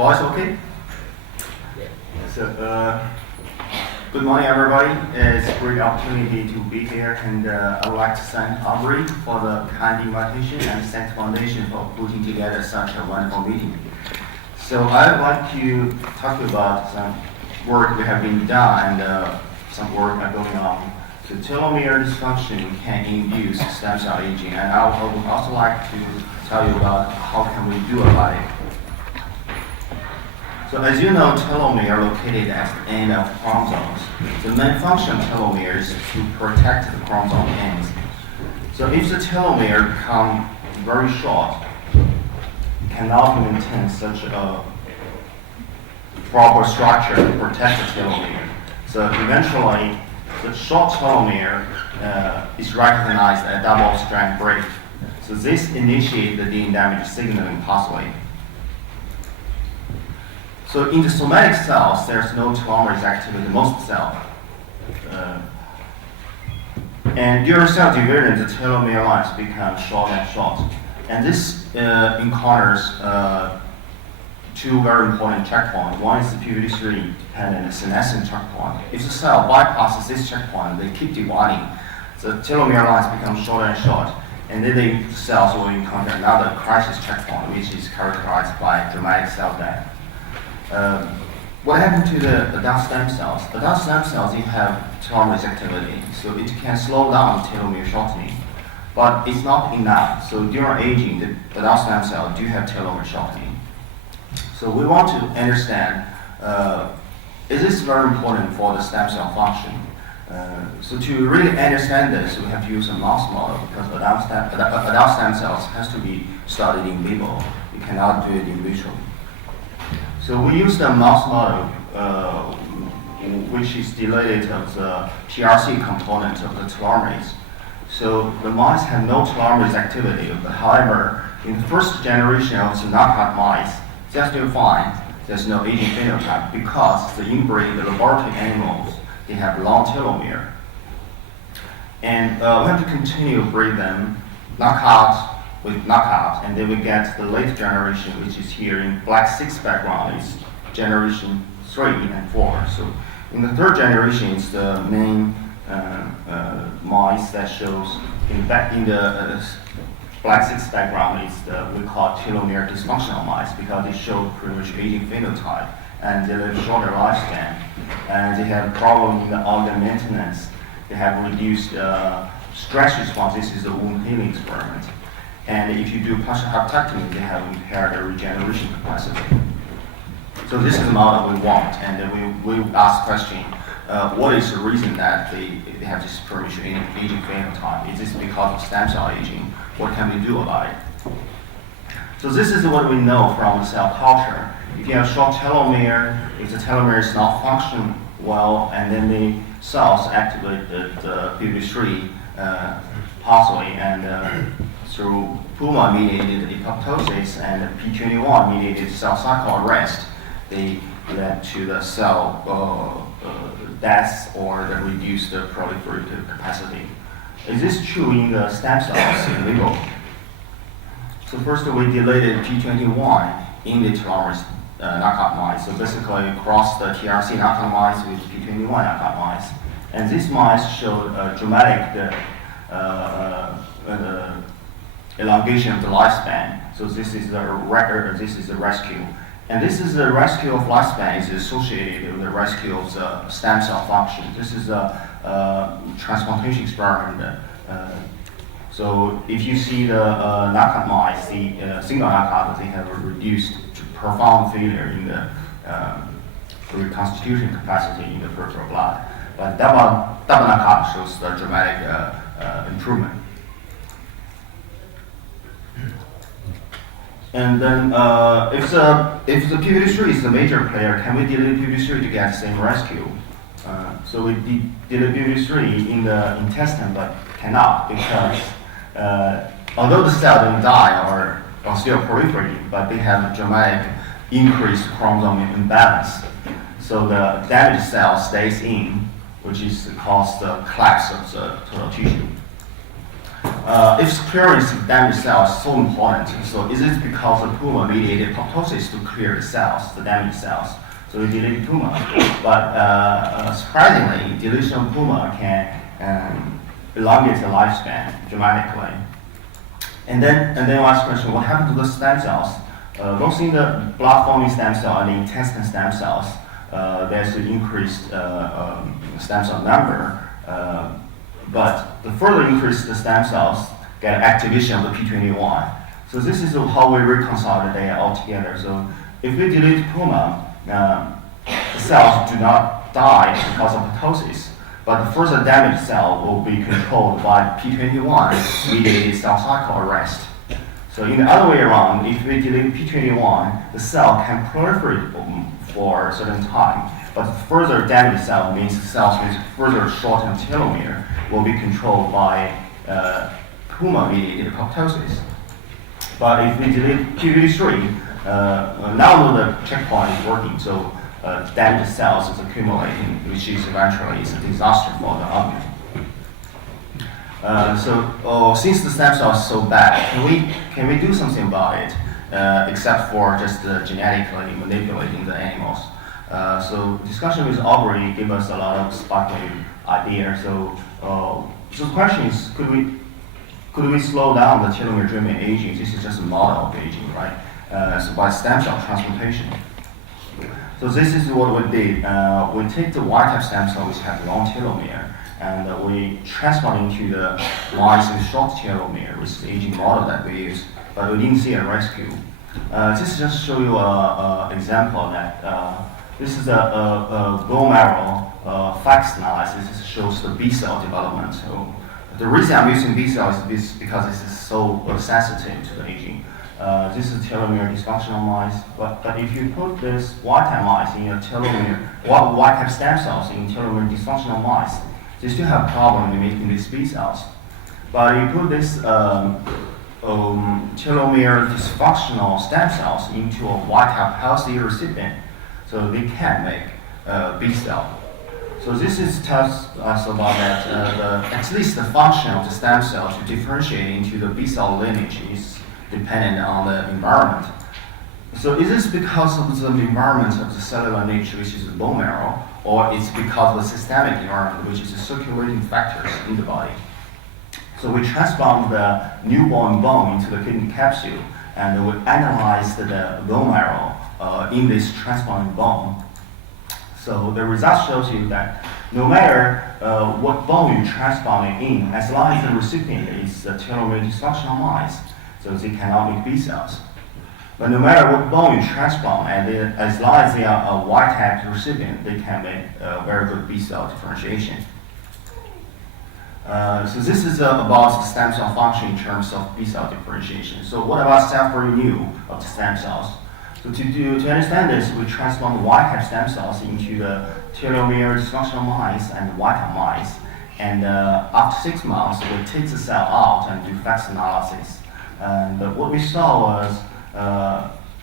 voice okay? Yeah. So, good morning, everybody. It's a great opportunity to be here, and I would like to thank Aubrey for the kind invitation and thank the Foundation for putting together such a wonderful meeting. So I would like to talk about some work we have been done and some work going on. The telomere dysfunction can induce stem cell aging, and I would also like to tell you about how can we do about it. So as you know, telomere are located at the end of chromosomes. The main function of telomere is to protect the chromosome ends. So if the telomere become very short, it cannot maintain such a proper structure to protect the telomere. So eventually, the short telomere is recognized as a double-strand break. So this initiates the DNA damage signaling pathway. So in the somatic cells, there's no telomerase activity in most cells. And during cell division, the telomere lines become short and short. And this encounters two very important checkpoints. One is the p53 dependent senescent checkpoint. If the cell bypasses this checkpoint, they keep dividing. The telomere lines become shorter and short. And then the cells will encounter another crisis checkpoint, which is characterized by dramatic cell death. What happened to the adult stem cells? Adult stem cells, they have telomerase activity, so it can slow down telomere shortening. But it's not enough. So during aging, the adult stem cells do have telomere shortening. So we want to understand, is this very important for the stem cell function? So to really understand this, we have to use a mouse model because adult stem cells has to be studied in vivo. You cannot do it in vitro. So we use the mouse model, which is deleted of the TRC component of the telomerase. So the mice have no telomerase activity, but however, in the first generation of the knockout mice, they're still fine. There's no aging phenotype because the inbreed laboratory animals, they have long telomere. And we have to continue to breed them knockout with knockout, and then we get the late generation, which is here in black 6 background, is generation 3 and 4. So in the third generation, it's the main mice that shows in the black 6 background is we call telomere dysfunctional mice because they show premature aging phenotype and they live shorter lifespan, and they have problem in the organ maintenance. They have reduced stress response. This is the wound healing experiment. And if you do partial hepatectomy, they have impaired regeneration capacity. So this is the model we want, and then we ask the question, what is the reason that they have this premature aging phenotype? Is this because of stem cell aging? What can we do about it? So this is what we know from the cell culture. If you have short telomere, if the telomere is not functioning well, and then the cells activate the p53 pathway, and through Puma-mediated apoptosis and P21-mediated cell cycle arrest, they led to the cell death or the reduced proliferative capacity. Is this true in the stem cells in vivo? So first we deleted P21 in the telomerase knockout mice. So basically crossed the TRC knockout mice with P21 knockout mice. And these mice showed a dramatic elongation of the lifespan. So this is the record, this is the rescue. And this is the rescue of lifespan is associated with the rescue of the stem cell function. This is a transplantation experiment. So if you see the knockout mice, the single knockout, they have a reduced profound failure in the reconstitution capacity in the peripheral blood. But double knockout shows the dramatic improvement. And then if the p53 is the major player, can we delete p53 to get the same rescue? So we delete p53 in the intestine, but cannot because although the cell don't die or still proliferating, but they have a dramatic increased chromosome imbalance. So the damaged cell stays in, which is cause the collapse of the total tissue. if clearance of damaged cells is so important, so is it because of Puma mediated apoptosis to clear the cells, the damaged cells? So we delete Puma. But surprisingly, deletion of Puma can elongate the lifespan dramatically. And then last question, what happened to the stem cells? Both in the blood forming stem cell and the intestine stem cells, there's an increased stem cell number. But the further increase the stem cells get activation of the P21. So this is how we reconcile the data altogether. So if we delete Puma, the cells do not die because of apoptosis, but the further damaged cell will be controlled by P21 mediated cell cycle arrest. So in the other way around, if we delete P21, the cell can proliferate for a certain time, but the further damaged cell means the cells with further shortened telomere will be controlled by Puma-mediated apoptosis. But if we delete P53, now the checkpoint is working, so damaged cells is accumulating, which is eventually is a disaster for the organ. Since the stem cell is so bad, can we do something about it, except for just genetically manipulating the animals? So discussion with Aubrey gave us a lot of speculative ideas. So the question is, could we slow down the telomere-driven aging? This is just a model of aging, right? So by stem cell transplantation. So this is what we did. We take the wild-type stem cell which have long telomere, and we transplant into the mice with short telomere, which is the aging model that we use, but we didn't see a rescue. This just show you an example that this is a bone marrow facts analysis. This shows the B cell development. So the reason I'm using B cells is because this is so sensitive to the aging. This is telomere dysfunctional mice, but if you put this wild-type mice in a telomere, wild-type stem cells in telomere dysfunctional mice, they still have problem in making these B cells. But you put this telomere dysfunctional stem cells into a wild-type healthy recipient, so they can make B cell. So this tells us about that at least the function of the stem cell to differentiate into the B cell lineage is dependent on the environment. So is this because of the environment of the cellular nature, which is the bone marrow, or it's because of the systemic environment, which is the circulating factors in the body? So we transplant the newborn bone into the kidney capsule, and we analyze the bone marrow in this transplanted bone. So the result shows you that no matter what bone you transplant in, as long as the recipient is the telomere dysfunctional mice, so they cannot make B cells. But no matter what bone you transplant, and as long as they are a wild-type recipient, they can make very good B cell differentiation. So this is about the stem cell function in terms of B cell differentiation. So what about self-renewal of the stem cells? So to understand this, we transplant the wild-type stem cells into the telomere dysfunctional mice and wild-type mice. And after 6 months, we take the cell out and do defects analysis. And what we saw was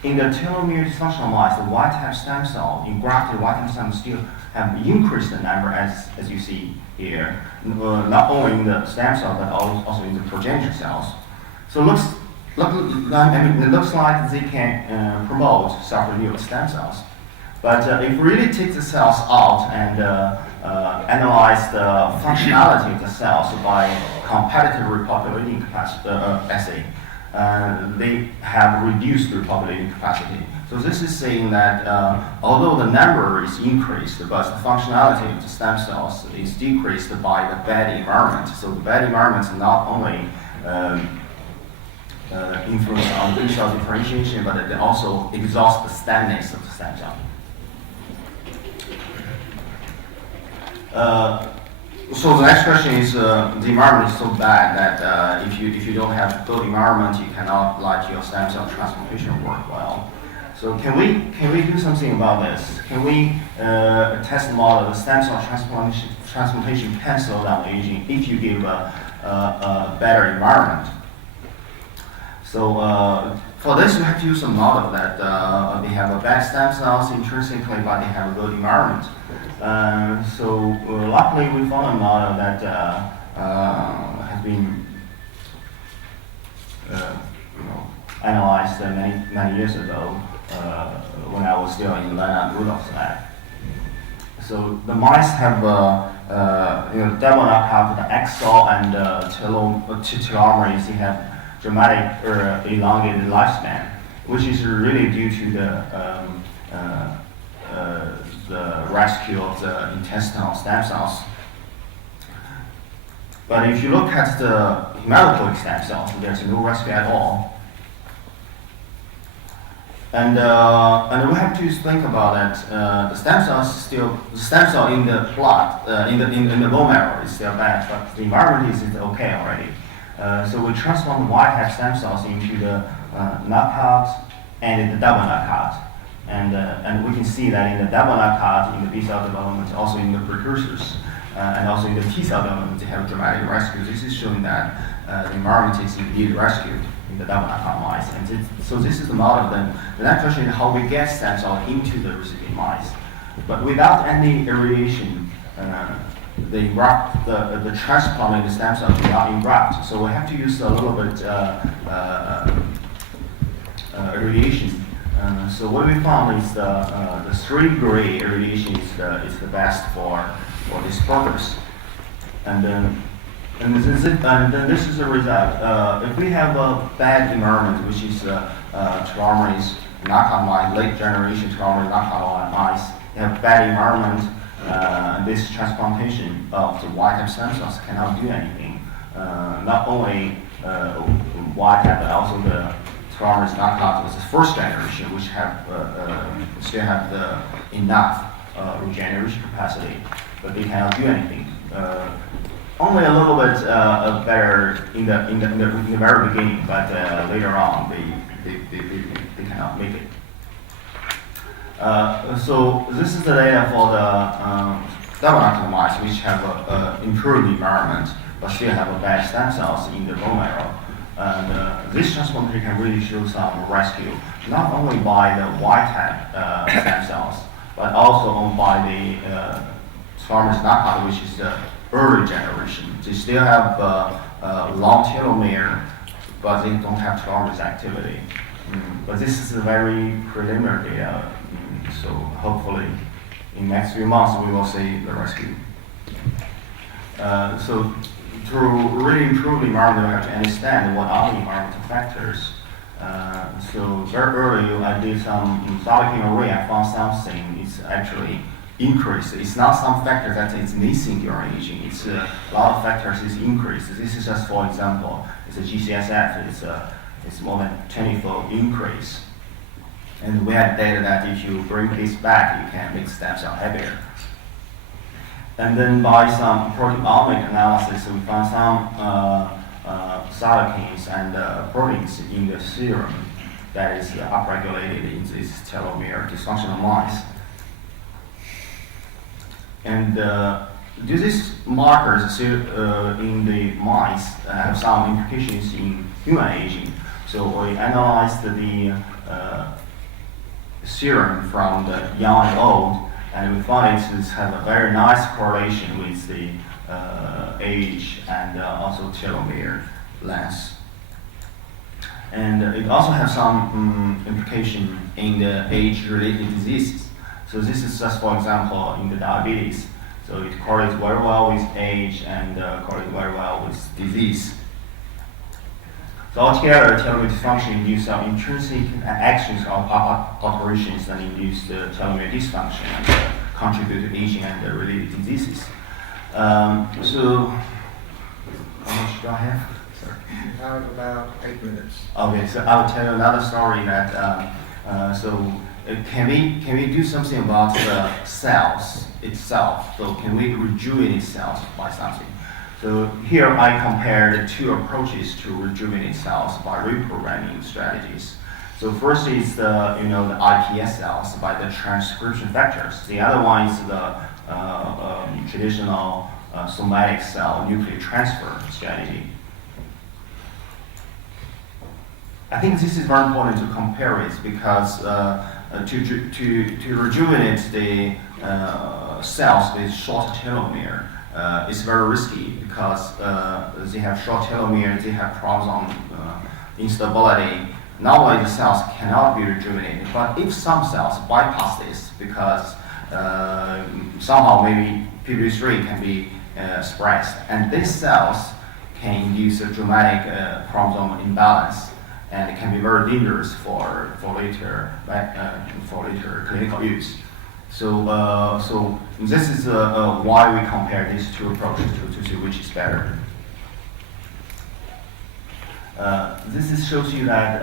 in the telomere dysfunctional mice, the wild-type stem cell, engrafted wild-type stem cells still have increased the number as you see here, not only in the stem cell but also in the progenitor cells. So it looks like they can promote self-renewal stem cells. But if we really take the cells out and analyze the functionality of the cells by competitive repopulating assay, they have reduced repopulating capacity. So this is saying that although the number is increased, but the functionality of the stem cells is decreased by the bad environment. So the bad environment not only influence on B cell differentiation, but it also exhausts the stemness of the stem cell. So the next question is, the environment is so bad that if you don't have good environment, you cannot let your stem cell transplantation work well. So can we do something about this? Can we test the model the stem cell transplantation can slow down aging if you give a better environment? So for this, we have to use a model that they have a bad stem cells intrinsically, but they have a good environment. So luckily, we found a model that has been many years ago when I was still in Lena Rudolph's lab. So the mice have double knockout the exon and telomerase. They have dramatic or elongated lifespan, which is really due to the rescue of the intestinal stem cells. But if you look at the hematopoietic stem cells, there's no rescue at all. And we have to think about that. The stem cell in the blood, in the bone marrow is still bad, but the environment is okay already. So we transform the wild-type stem cells into the knockout and the double knockout. And we can see that in the double knockout, in the B cell development, also in the precursors, and also in the T cell development, they have dramatic rescue. This is showing that the environment is indeed rescued in the double knockout mice. And so this is the model. Then the next question is how we get stem cells into the recipient mice. But without any irradiation, the transplanted stem cells do not engraft. So we have to use a little bit irradiation. So what we found is the 3-gray irradiation is the best for this purpose. And then this is the result. If we have a bad environment, which is telomerase knockout mice, late generation telomerase knockout mice, they have bad environment. This transplantation of the wild-type stem cells cannot do anything. Not only wild-type, but also the telomerase knockout was the first generation, which still have enough regeneration capacity, but they cannot do anything. Only a little bit better in the very beginning, but later on they cannot make it. So this is the data for the double knockout mice, which have improved environment, but still have bad stem cells in the bone marrow. And this transplantation can really show some rescue, not only by the wild-type stem cells, but also by the telomerase knockout, which is the early generation. They still have long telomere, but they don't have telomerase activity. But this is a very preliminary data, so hopefully in the next few months we will see the rescue. So to really improve the environment, we have to understand what are the environmental factors. So very early I did some solid array, I found something is actually increased. It's not some factor that is missing during aging. It's a lot of factors is increased. This is just for example, it's a GCSF, it's more than 20-fold increase. And we have data that if you bring this back, you can make stem cell heavier. And then by some proteomic analysis, we found some cytokines and proteins in the serum that is upregulated in this telomere dysfunctional mice. And these markers in the mice have some implications in human aging. So we analyzed the serum from the young and old, and we found it has a very nice correlation with the age and also telomere length. And it also has some implication in the age-related diseases. So this is just, for example, in the diabetes. So it correlates very well with age and correlates very well with disease. So altogether, telomere dysfunction induce some intrinsic and extrinsic alterations and induce the telomere dysfunction and contribute to aging and related diseases. So, how much do I have? Sorry. You have about 8 minutes. Okay, so I will tell you another story that can we do something about the cells itself? So can we rejuvenate cells by something? So here I compared 2 approaches to rejuvenate cells by reprogramming strategies. So first is the iPS cells by the transcription factors. The other one is the traditional somatic cell nuclear transfer strategy. I think this is very important to compare it because to rejuvenate the cells with short telomere is very risky because they have short telomere, they have chromosome instability, normally the cells cannot be rejuvenated, but if some cells bypass this because somehow maybe PP3 can be expressed, and these cells can induce a dramatic chromosome imbalance, and it can be very dangerous for later clinical use. So this is why we compare these two approaches to see which is better. This shows you that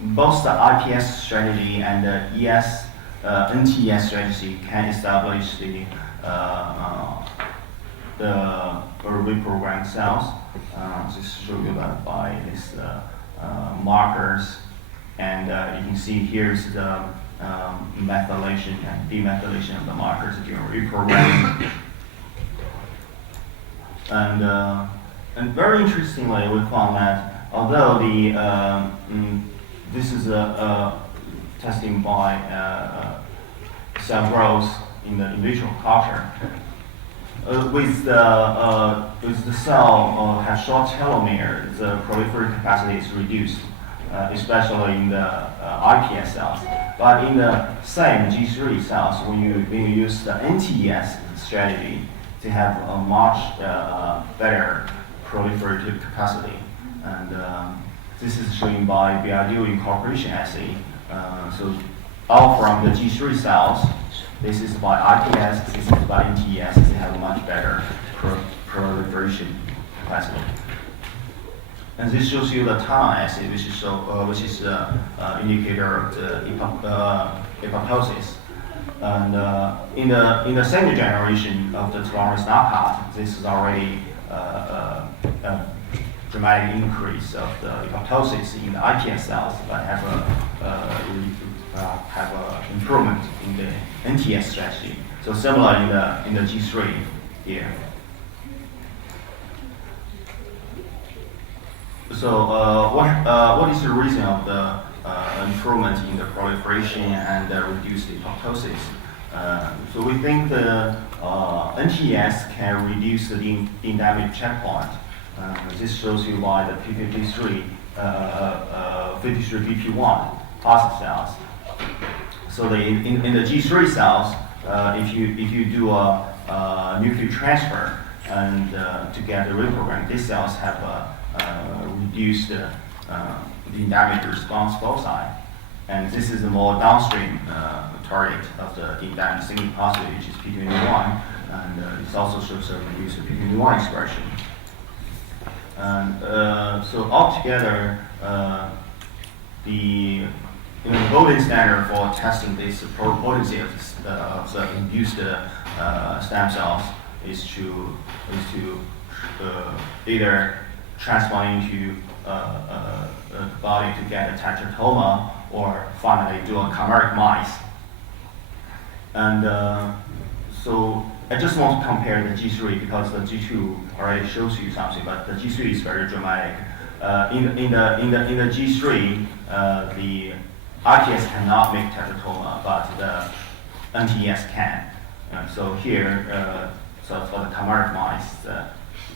both the IPS strategy and the ntES strategy can establish the reprogrammed cells. This shows you that by these markers, and you can see here's the methylation and demethylation of the markers during reprogramming. And very interestingly, we found that although this is a testing by cell growth in the in vitro culture, with the cell has short telomere, the proliferative capacity is reduced, especially in the iPS cells. But in the same G3 cells, when you use the ntES strategy, they have a much better proliferative capacity. And this is shown by BRDO incorporation assay. So all from the G3 cells, this is by IPS, this is by ntES, they have a much better proliferation capacity. And this shows you the TANA assay, which is indicator of the apoptosis. And in the second generation of the telomerase knockout, this is already a dramatic increase of the apoptosis in the iPS cells, but have a improvement in the ntES strategy. So similar in the G3 here. So what is the reason of the improvement in the proliferation and reduced apoptosis? So we think the ntES can reduce the endemic checkpoint. This shows you by the p53, 53BP1 positive cells. So in the G3 cells, if you do a nuclear transfer and to get the reprogram, these cells have reduced the endemic response foci. And this is the more downstream target of the endemic single positive, which is p21, and it also shows a reduced p21 expression. And so altogether, the golden standard for testing this potency of the induced stem cells is to either transplant into the body to get a teratoma, or finally do a chimeric mice. And so I just want to compare the G3 because the G2 already shows you something, but the G3 is very dramatic. In the G3, the IPS cannot make teratoma, but the ntES can. So here, so for the chimeric mice, the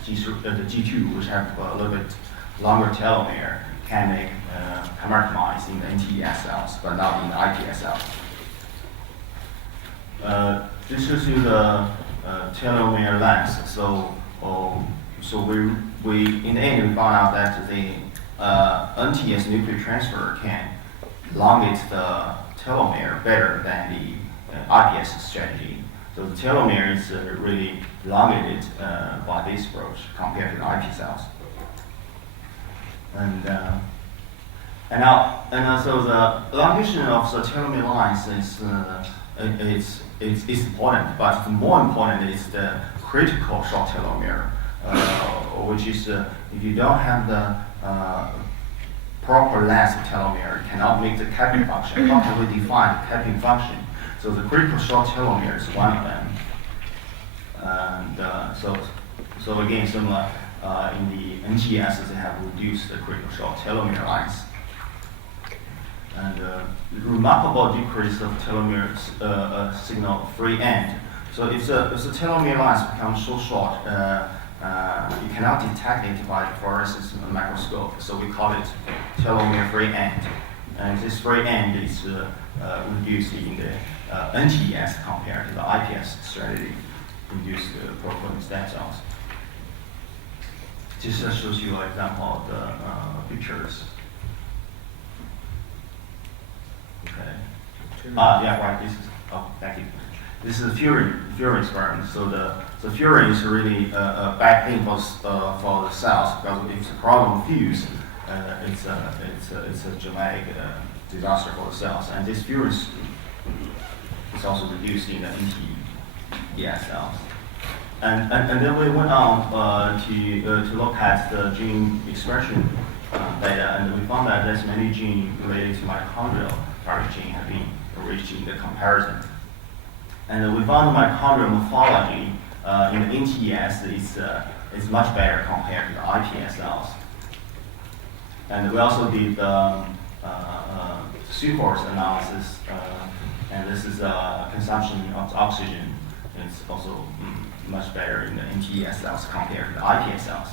G2, which have a little bit longer telomere, can make chimeric mice in the ntES cells, but not in the iPS cells. This shows you the telomere length. So we in the end we found out that the ntES nuclear transfer can elongate the telomere better than the iPS strategy. So the telomere is really elongated by this approach compared to the IP cells. And also the elongation of the telomere lines is important, but more important is the critical short telomere, which is if you don't have the proper length of telomere, you cannot make the capping function. How can we define the capping function? So the critical short telomere is one of them. And so again, similar in the ntES, they have reduced the critical short telomere lines. And remarkable decrease of telomere signal free end. So if the telomere lines become so short, you cannot detect it by the fluorescence microscope, so we call it telomere free end. And this free end is reduced in the ntES compared to the iPS strategy, induced pluripotent stem cells. This shows you an example of the pictures. Okay. Yeah, right. This is. Oh, thank you. This is a furin experiment. So the furin is really a bad thing for the cells because if the problem fuse, it's a dramatic disaster for the cells. And this furin is also reduced in the ntES cells. And then we went on to look at the gene expression data, and we found that there's many genes related to mitochondrial target gene have been enriched in the comparison. And we found the mitochondrial morphology in the ntES is much better compared to the iPS cells. And we also did sucrose analysis, and this is consumption of oxygen. It's also much better in the ntES cells compared to the iPS cells.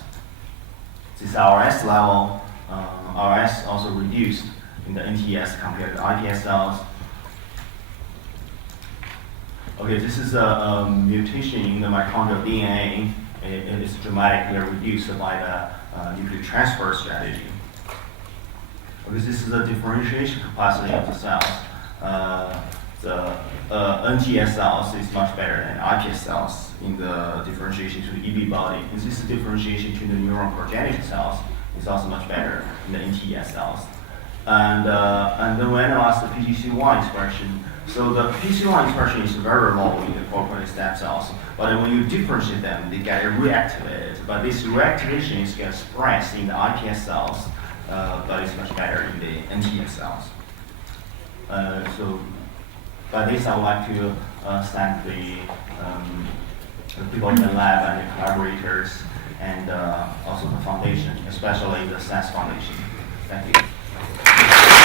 This RS level, RS also reduced in the ntES compared to iPS cells. Okay, this is a mutation in the mitochondrial DNA. It is dramatically reduced by the nuclear transfer strategy. Okay, this is the differentiation capacity of the cells. The ntES cells is much better than iPS cells in the differentiation to the EB body. And this differentiation to the neuron progenitor cells is also much better in the ntES cells. And then we analyzed the PGC1 expression. So the PGC1 expression is very low in the pluripotent stem cells, but when you differentiate them, they get reactivated. But this reactivation is gets expressed in the iPS cells, but it's much better in the ntES cells. So by this, I would like to thank the people in the lab and the collaborators, and also the foundation, especially the SAS Foundation. Thank you.